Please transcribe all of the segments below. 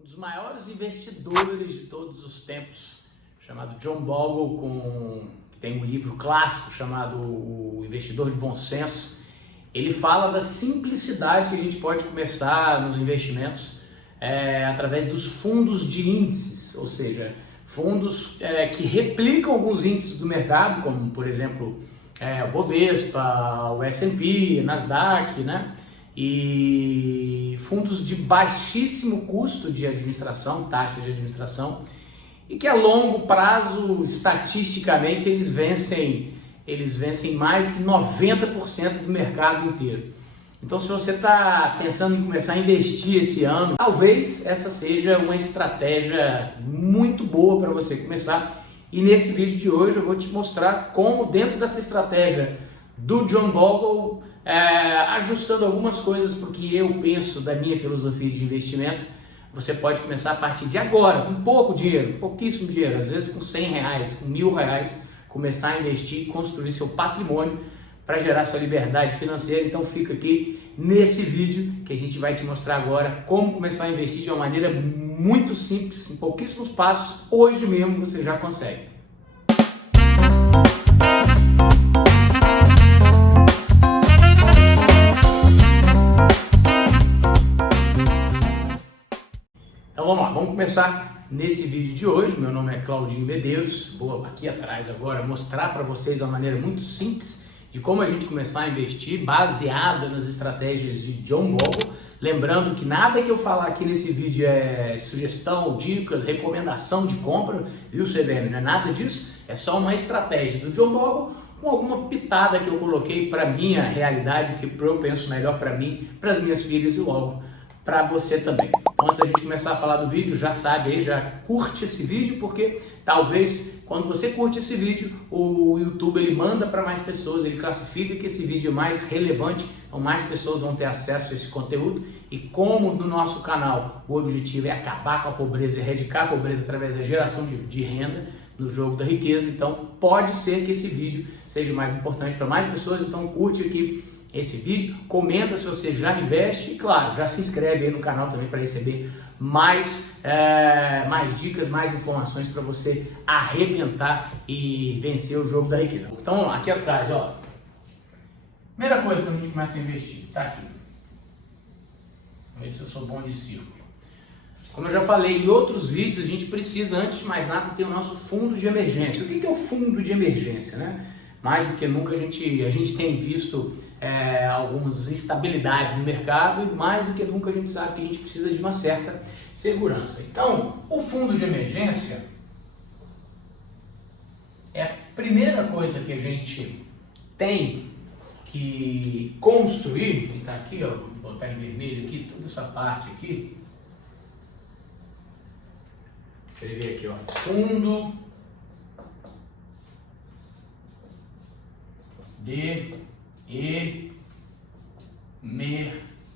Um dos maiores investidores de todos os tempos, chamado John Bogle, que tem um livro clássico chamado O Investidor de Bom Senso, ele fala da simplicidade que a gente pode começar nos investimentos através dos fundos de índices, ou seja, fundos que replicam alguns índices do mercado, como por exemplo o Bovespa, o S&P, Nasdaq, né? E fundos de baixíssimo custo de administração, taxa de administração, e que a longo prazo, estatisticamente, eles vencem mais que 90% do mercado inteiro. Então, se você está pensando em começar a investir esse ano, talvez essa seja uma estratégia muito boa para você começar. E nesse vídeo de hoje eu vou te mostrar como, dentro dessa estratégia do John Bogle, ajustando algumas coisas porque eu penso da minha filosofia de investimento, você pode começar a partir de agora, com pouco dinheiro, pouquíssimo dinheiro, às vezes com R$100, com R$1.000, começar a investir e construir seu patrimônio para gerar sua liberdade financeira. Então fica aqui nesse vídeo que a gente vai te mostrar agora como começar a investir de uma maneira muito simples, em pouquíssimos passos. Hoje mesmo você já consegue. Então vamos lá, vamos começar nesse vídeo de hoje. Meu nome é Claudinho Medeiros, vou aqui atrás agora mostrar para vocês uma maneira muito simples de como a gente começar a investir baseada nas estratégias de John Bogle. Lembrando que nada que eu falar aqui nesse vídeo é sugestão, dicas, recomendação de compra, viu, CVM? Não é nada disso, é só uma estratégia do John Bogle com alguma pitada que eu coloquei para minha realidade, o que eu penso melhor para mim, para as minhas filhas e logo para você também. Antes da gente começar a falar do vídeo, já sabe aí, já curte esse vídeo, porque talvez quando você curte esse vídeo, o YouTube ele manda para mais pessoas, ele classifica que esse vídeo é mais relevante, então mais pessoas vão ter acesso a esse conteúdo. E como no nosso canal o objetivo é acabar com a pobreza, erradicar a pobreza através da geração de renda no jogo da riqueza, então pode ser que esse vídeo seja mais importante para mais pessoas. Então curte aqui esse vídeo, comenta se você já investe e, claro, já se inscreve aí no canal também para receber mais dicas, mais informações para você arrebentar e vencer o jogo da riqueza. Então vamos lá, aqui atrás, ó. Primeira coisa que a gente começa a investir, tá aqui. Vamos ver se eu sou bom de círculo. Como eu já falei em outros vídeos, a gente precisa, antes de mais nada, ter o nosso fundo de emergência. O que é o fundo de emergência, né? Mais do que nunca a gente tem visto algumas instabilidades no mercado e mais do que nunca a gente sabe que a gente precisa de uma certa segurança. Então, o fundo de emergência é a primeira coisa que a gente tem que construir. Está aqui, ó, vou botar em vermelho aqui, toda essa parte aqui. Escrever aqui, ó, fundo de emergência.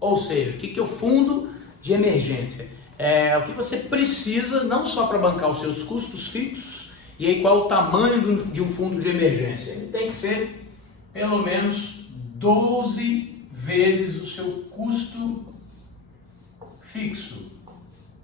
Ou seja, o que é o fundo de emergência? É o que você precisa não só para bancar os seus custos fixos. E aí qual é o tamanho de um fundo de emergência? Ele tem que ser pelo menos 12 vezes o seu custo fixo.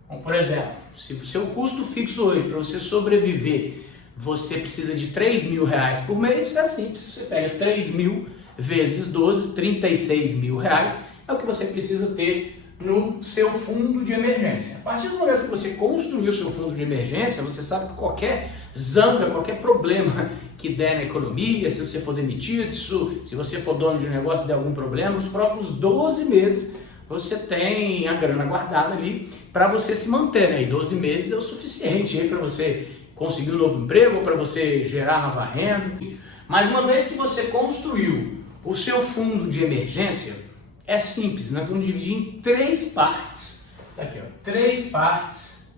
Então, por exemplo, se o seu custo fixo hoje, para você sobreviver, você precisa de R$3.000 por mês, é simples. Você pega 3.000 vezes 12, R$36.000 é o que você precisa ter no seu fundo de emergência. A partir do momento que você construiu o seu fundo de emergência, você sabe que qualquer zanga, qualquer problema que der na economia, se você for demitido, se você for dono de negócio e der algum problema, nos próximos 12 meses você tem a grana guardada ali para você se manter, né? E 12 meses é o suficiente para você conseguir um novo emprego ou para você gerar nova renda. Mas uma vez que você construiu o seu fundo de emergência, é simples, nós vamos dividir em 3 partes. Aqui, ó, 3 partes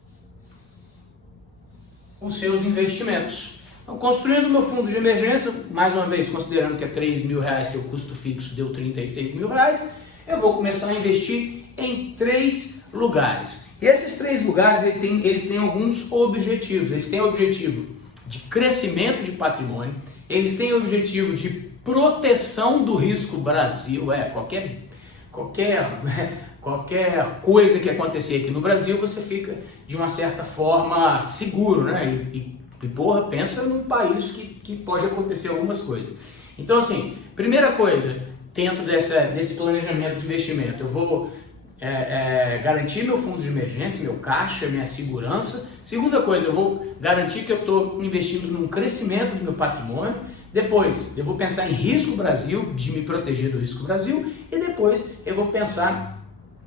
os seus investimentos. Então, construindo o meu fundo de emergência, mais uma vez, considerando que é R$3.000, seu custo fixo deu R$36.000, eu vou começar a investir em 3 lugares. E esses 3 lugares eles têm alguns objetivos. Eles têm o objetivo de crescimento de patrimônio, eles têm o objetivo de proteção do risco Brasil, qualquer qualquer coisa que acontecer aqui no Brasil, você fica de uma certa forma seguro, né? E porra, pensa num país que pode acontecer algumas coisas. Então, assim, primeira coisa, dentro desse planejamento de investimento, eu vou garantir meu fundo de emergência, meu caixa, minha segurança. Segunda coisa, eu vou garantir que eu estou investindo num crescimento do meu patrimônio. Depois, eu vou pensar em risco Brasil, de me proteger do risco Brasil. E depois, eu vou pensar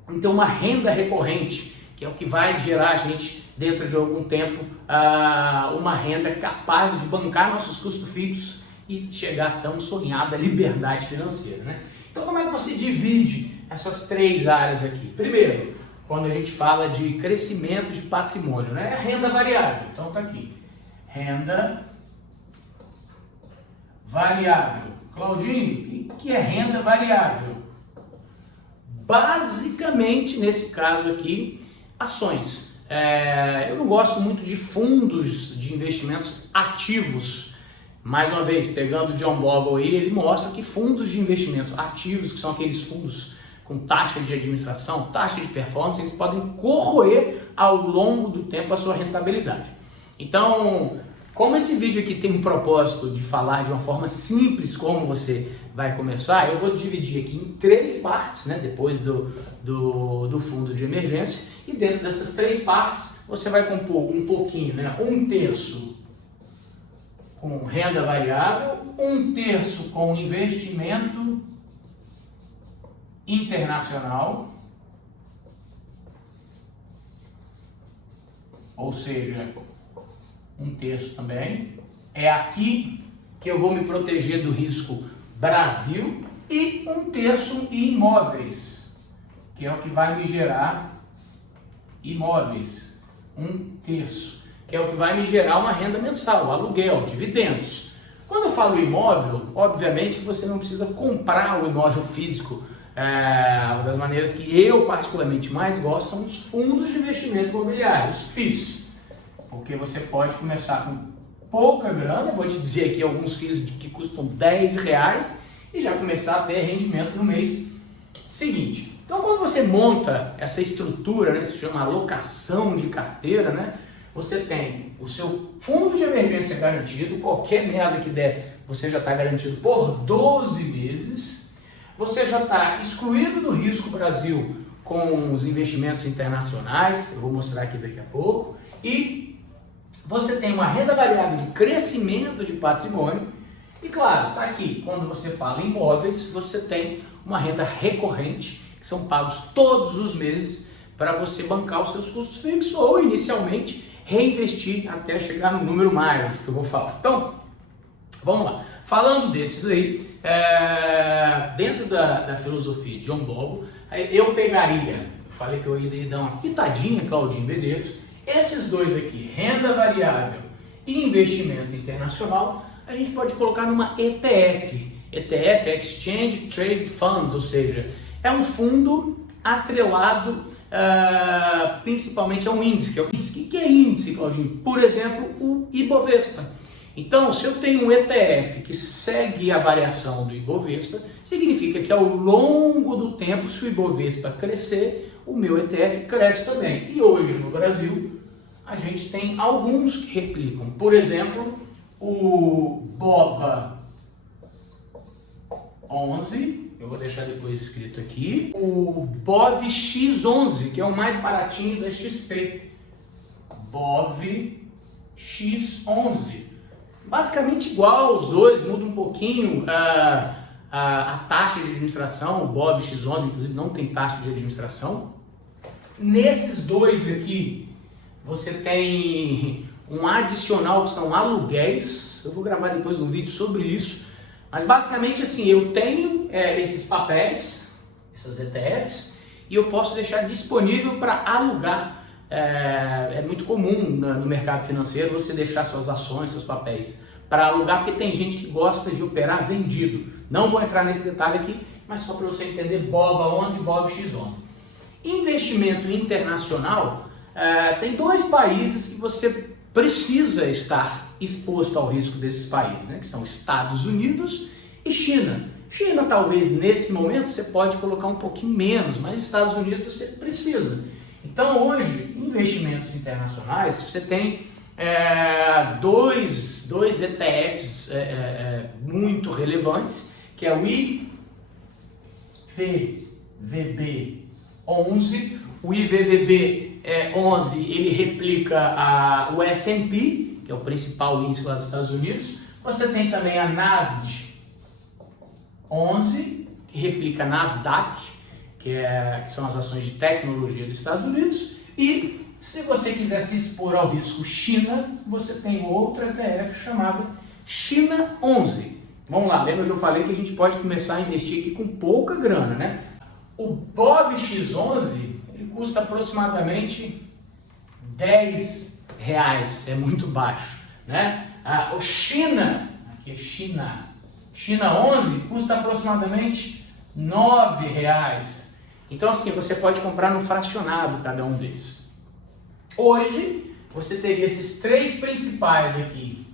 em ter uma renda recorrente, que é o que vai gerar a gente, dentro de algum tempo, uma renda capaz de bancar nossos custos fixos e chegar à tão sonhada liberdade financeira, né? Então, como é que você divide essas três áreas aqui? Primeiro, quando a gente fala de crescimento de patrimônio, né? É renda variável. Então, tá aqui. Renda variável. Claudinho, o que é renda variável? Basicamente, nesse caso aqui, ações. Eu não gosto muito de fundos de investimentos ativos. Mais uma vez, pegando o John Bogle aí, ele mostra que fundos de investimentos ativos, que são aqueles fundos com taxa de administração, taxa de performance, eles podem corroer ao longo do tempo a sua rentabilidade. Então, como esse vídeo aqui tem um propósito de falar de uma forma simples como você vai começar, eu vou dividir aqui em três partes, né, depois do fundo de emergência, e dentro dessas três partes você vai compor um pouquinho, né, um terço com renda variável, um terço com investimento internacional, ou seja, um terço também. É aqui que eu vou me proteger do risco Brasil, e um terço em imóveis, que é o que vai me gerar imóveis, um terço, que é o que vai me gerar uma renda mensal, aluguel, dividendos. Quando eu falo imóvel, obviamente que você não precisa comprar o imóvel físico. Uma das maneiras que eu particularmente mais gosto são os fundos de investimento imobiliário, os FIIs, porque você pode começar com pouca grana. Vou te dizer aqui alguns FIIs que custam R$10 e já começar a ter rendimento no mês seguinte. Então, quando você monta essa estrutura, né, se chama alocação de carteira, né, você tem o seu fundo de emergência garantido, qualquer merda que der, você já está garantido por 12 meses. Você já está excluído do risco Brasil com os investimentos internacionais, eu vou mostrar aqui daqui a pouco, e você tem uma renda variável de crescimento de patrimônio, e claro, está aqui, quando você fala em imóveis, você tem uma renda recorrente, que são pagos todos os meses para você bancar os seus custos fixos ou, inicialmente, reinvestir até chegar no número mágico que eu vou falar. Então, vamos lá. Falando desses aí, dentro da filosofia de John Bogle, eu pegaria, eu falei que eu ia dar uma pitadinha, Claudinho Medeiros, esses dois aqui, renda variável e investimento internacional, a gente pode colocar numa ETF. ETF, Exchange Trade Funds, ou seja, é um fundo atrelado principalmente a um índice. O que é índice, Claudinho? Por exemplo, o Ibovespa. Então, se eu tenho um ETF que segue a variação do Ibovespa, significa que ao longo do tempo, se o Ibovespa crescer, o meu ETF cresce também. E hoje no Brasil, a gente tem alguns que replicam. Por exemplo, o BOVA 11, eu vou deixar depois escrito aqui, o BOVX11, que é o mais baratinho da XP. BOVX11. Basicamente igual aos dois, muda um pouquinho a taxa de administração. O BOVX11, inclusive, não tem taxa de administração. Nesses dois aqui, você tem um adicional que são aluguéis. Eu vou gravar depois um vídeo sobre isso. Mas basicamente assim, eu tenho esses papéis, essas ETFs, e eu posso deixar disponível para alugar. É muito comum no mercado financeiro você deixar suas ações, seus papéis para alugar, porque tem gente que gosta de operar vendido. Não vou entrar nesse detalhe aqui, mas só para você entender, BOVA11 e BOVX11. Investimento internacional, tem dois países que você precisa estar exposto ao risco desses países, né, que são Estados Unidos e China. China, talvez nesse momento você pode colocar um pouquinho menos, mas Estados Unidos você precisa. Então hoje, investimentos internacionais, você tem dois ETFs muito relevantes, que é o IVVB11. O IVVB11 ele replica o S&P, que é o principal índice lá dos Estados Unidos. Você tem também a Nasdaq 11, que replica a Nasdaq, que são as ações de tecnologia dos Estados Unidos. E se você quiser se expor ao risco China, você tem outro ETF chamado China 11. Vamos lá, lembra que eu falei que a gente pode começar a investir aqui com pouca grana, né? O Bob X11, ele custa aproximadamente R$10, é muito baixo, né? O China, aqui é China 11, custa aproximadamente R$9. Então assim, você pode comprar no fracionado cada um desses. Hoje, você teria esses três principais aqui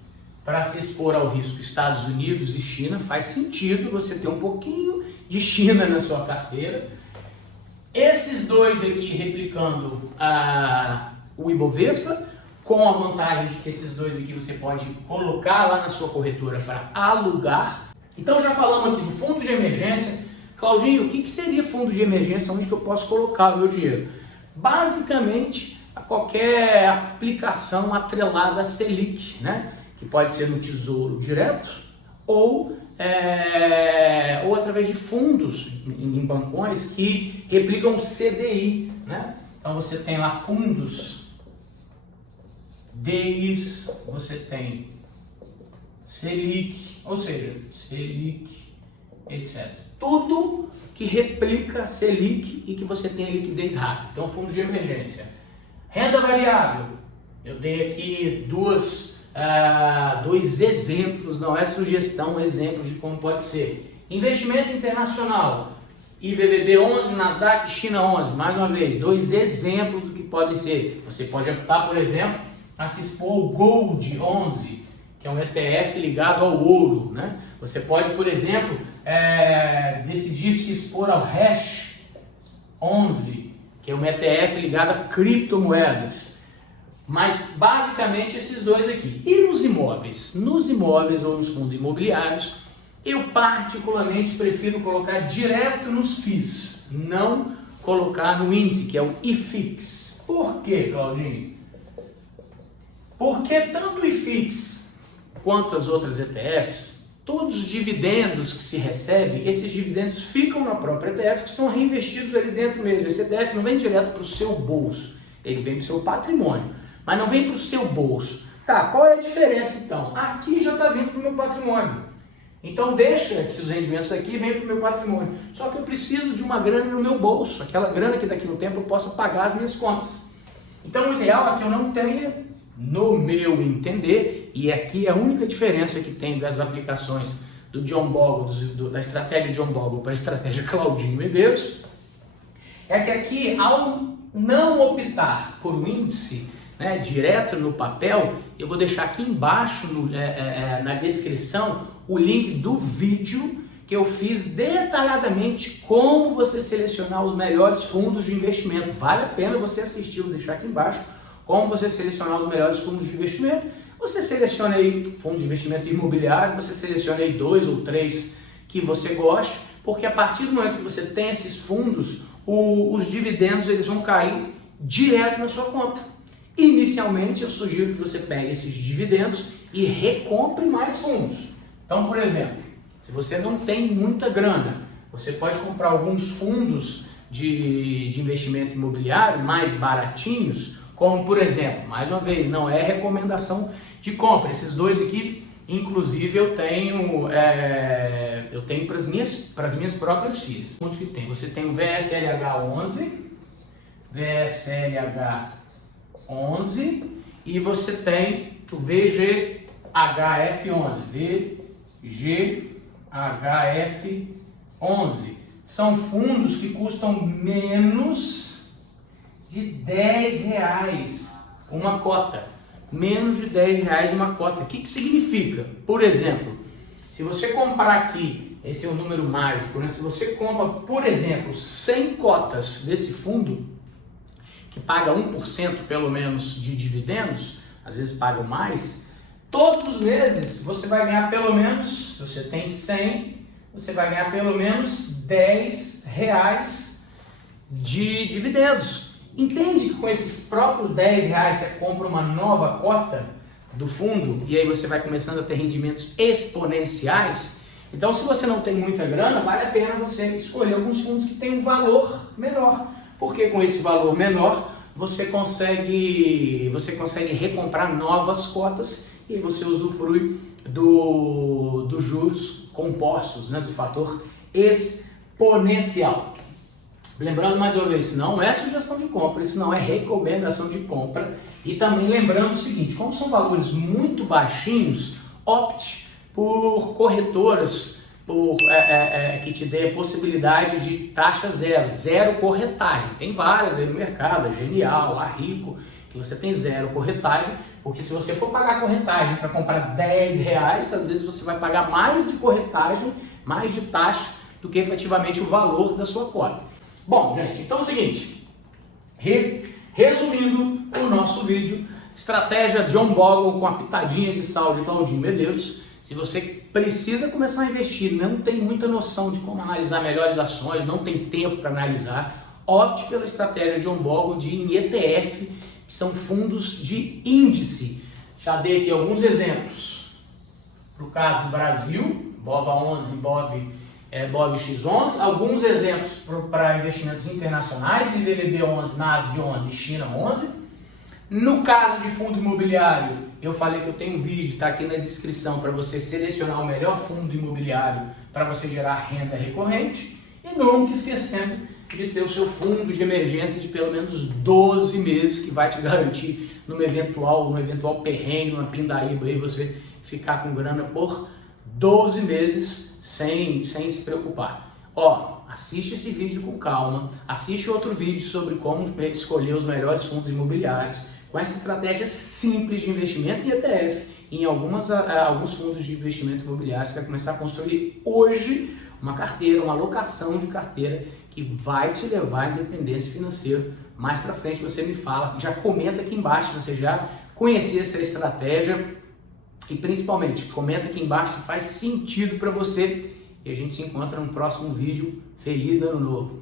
para se expor ao risco Estados Unidos e China. Faz sentido você ter um pouquinho de China na sua carteira. Esses dois aqui replicando o Ibovespa, com a vantagem de que esses dois aqui você pode colocar lá na sua corretora para alugar. Então já falamos aqui do fundo de emergência. Claudinho, o que seria fundo de emergência? Onde que eu posso colocar o meu dinheiro? Basicamente, qualquer aplicação atrelada a Selic, né? Que pode ser no Tesouro Direto ou através de fundos em bancões que replicam CDI, né? Então você tem lá fundos DIs, você tem Selic, ou seja, Selic, etc. Tudo que replica Selic e que você tem liquidez rápida. Então, fundo de emergência. Renda variável. Eu dei aqui dois exemplos, não é sugestão, exemplos de como pode ser. Investimento internacional. IVVB 11, Nasdaq, China 11. Mais uma vez, dois exemplos do que podem ser. Você pode optar, por exemplo, a se expor ao Gold 11, que é um ETF ligado ao ouro, né? Você pode, por exemplo, decidir se expor ao Hash 11, que é um ETF ligado a criptomoedas. Mas basicamente esses dois aqui. E nos imóveis? Nos imóveis ou nos fundos imobiliários, eu particularmente prefiro colocar direto nos FIIs, não colocar no índice, que é o IFIX. Por quê, Claudinho? Porque tanto o IFIX quanto as outras ETFs, todos os dividendos que se recebem, esses dividendos ficam na própria ETF, que são reinvestidos ali dentro mesmo. Esse ETF não vem direto para o seu bolso, ele vem para o seu patrimônio, mas não vem para o seu bolso. Tá, qual é a diferença então? Aqui já está vindo para o meu patrimônio. Então deixa que os rendimentos aqui venham para o meu patrimônio. Só que eu preciso de uma grana no meu bolso, aquela grana que daqui a um tempo eu possa pagar as minhas contas. Então o ideal é que eu não tenha, no meu entender, e aqui é a única diferença que tem das aplicações do John Bogle, da estratégia John Bogle para a estratégia Claudinho Medeiros, é que aqui, ao não optar por um índice, né, direto no papel, eu vou deixar aqui embaixo na descrição o link do vídeo que eu fiz detalhadamente como você selecionar os melhores fundos de investimento. Vale a pena você assistir, vou deixar aqui embaixo como você selecionar os melhores fundos de investimento. Você seleciona aí fundo de investimento imobiliário, você seleciona aí 2 ou 3 que você goste, porque a partir do momento que você tem esses fundos, os dividendos eles vão cair direto na sua conta. Inicialmente eu sugiro que você pegue esses dividendos e recompre mais fundos. Então, por exemplo, se você não tem muita grana, você pode comprar alguns fundos de investimento imobiliário mais baratinhos, como por exemplo, mais uma vez, não é recomendação de compra. Esses dois aqui, inclusive, eu tenho para as minhas próprias filhas. Quantos que tem? Você tem o VSLH11, e você tem o VGHF11. São fundos que custam menos de R$10 uma cota. Menos de R$10 uma cota. O que significa? Por exemplo, se você comprar aqui esse é um número mágico, né? Se você compra, por exemplo, 100 cotas desse fundo, que paga 1% pelo menos de dividendos, às vezes pagam mais, todos os meses você vai ganhar pelo menos, se você tem 100, você vai ganhar pelo menos R$10 de dividendos. Entende que com esses próprios R$10 você compra uma nova cota do fundo e aí você vai começando a ter rendimentos exponenciais? Então, se você não tem muita grana, vale a pena você escolher alguns fundos que têm um valor menor, porque com esse valor menor você consegue recomprar novas cotas e você usufrui dos juros compostos, né, do fator exponencial. Lembrando mais uma vez, isso não é sugestão de compra, isso não é recomendação de compra. E também lembrando o seguinte, como são valores muito baixinhos, opte por corretoras que te dê a possibilidade de taxa zero corretagem. Tem várias aí no mercado, a Genial, a Rico, que você tem zero corretagem, porque se você for pagar corretagem para comprar R$10, às vezes você vai pagar mais de corretagem, mais de taxa, do que efetivamente o valor da sua cota. Bom, gente, então é o seguinte, resumindo o nosso vídeo, estratégia John Bogle com a pitadinha de sal de Claudinho Medeiros. Se você precisa começar a investir, não tem muita noção de como analisar melhores ações, não tem tempo para analisar, opte pela estratégia John Bogle de ETF, que são fundos de índice. Já dei aqui alguns exemplos. Para o caso do Brasil, BOVA11 e BOVX11, alguns exemplos para investimentos internacionais, IVVB11, NASD11 e China 11. No caso de fundo imobiliário, eu falei que eu tenho um vídeo, está aqui na descrição, para você selecionar o melhor fundo imobiliário para você gerar renda recorrente. E nunca esquecendo de ter o seu fundo de emergência de pelo menos 12 meses, que vai te garantir num eventual perrengue, numa pindaíba aí, você ficar com grana por 12 meses sem se preocupar. Ó, assiste esse vídeo com calma, assiste outro vídeo sobre como escolher os melhores fundos imobiliários, com essa estratégia simples de investimento e ETF em alguns fundos de investimento imobiliário. Você vai começar a construir hoje uma carteira, uma alocação de carteira que vai te levar à independência financeira. Mais para frente você me fala, já comenta aqui embaixo se você já conhecia essa estratégia e principalmente comenta aqui embaixo se faz sentido para você. E a gente se encontra no próximo vídeo. Feliz Ano Novo!